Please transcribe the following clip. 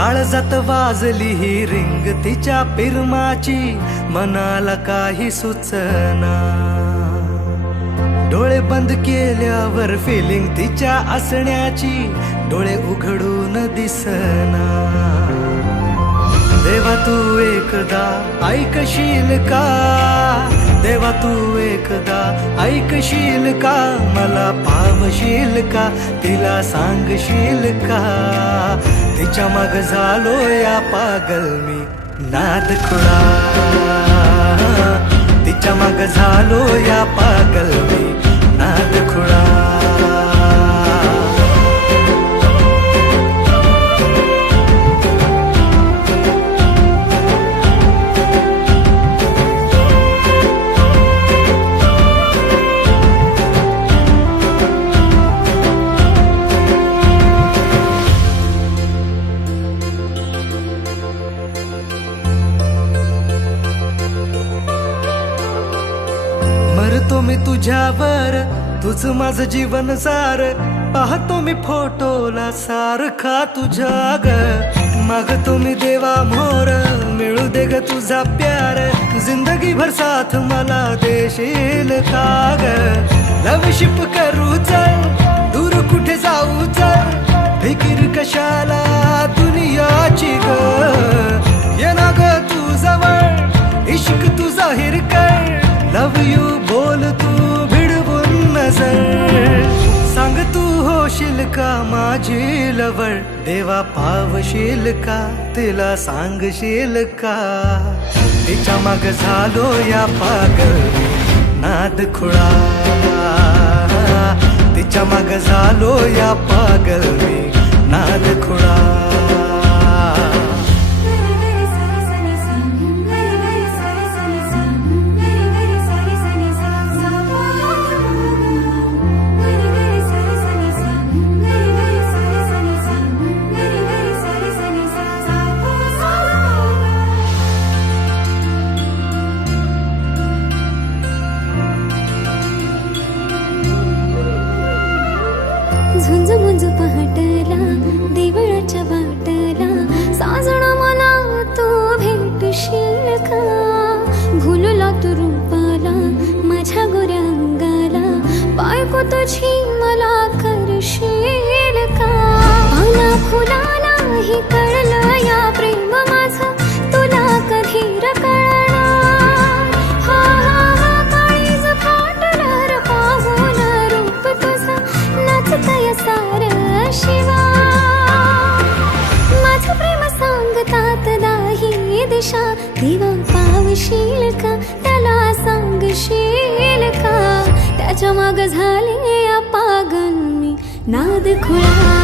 काळजात वाजली ही रिंग तिच्या पिरमाची, मनाला काही सुचना. डोळे बंद केल्यावर फिलिंग तिच्या असण्याची, डोळे उघडून दिसना. देवा तू एकदा ऐकशील का, देवा तू एकदा ऐकशील का, मला पावशील का, तिला सांगशील का. तिच्या माग झालो या पागल मी नाद खुळा, तिच्या माग झालो या पागल मी नाद खुळा. मरतो मी तुझ्यावर, तुझ माझं जीवन सार, पाहतो मी फोटोला सारखा तुझ्या ग. मागतो मी देवा मोर, मिळू दे ग तुझा प्यार, जिंदगी भर साथ मला देशील का ग. लवशिप करू चल, दूर कुठे जाऊ चल, फिकीर कशाला दुनियाची ग. ये ना ग तू जवळ, इश्क तू जाहीर कर, लव यू बोल तू भिडवून नजर. सांग तू होशील का माझी लवळ, देवा पावशील का, तिला सांगशील का. तिच्या माग झालो या पागल नाद खुळा, तिच्या माग झालो या पागल मी नाद खुळा. झुंज मुंज पहाटला देवळाच्या वाटला, साजण मला तू भेटशील का. भुलला तू रूपाला माझ्या गोऱ्या अंगाला, बायको तुझी मला करशील का. मला फुलाला ही कळलं या प्रेम माझं, तुला कधी कळणार. हा हा हा काळीज फाटलं र पाहून रूप तुझं, नाचतय सार शिवा. माझं प्रेम सांगतात दाही दिशा, देवा पावशील का, त्याला सांगशील का. त्याच्या माग झाले या पागल मी नाद खुळा.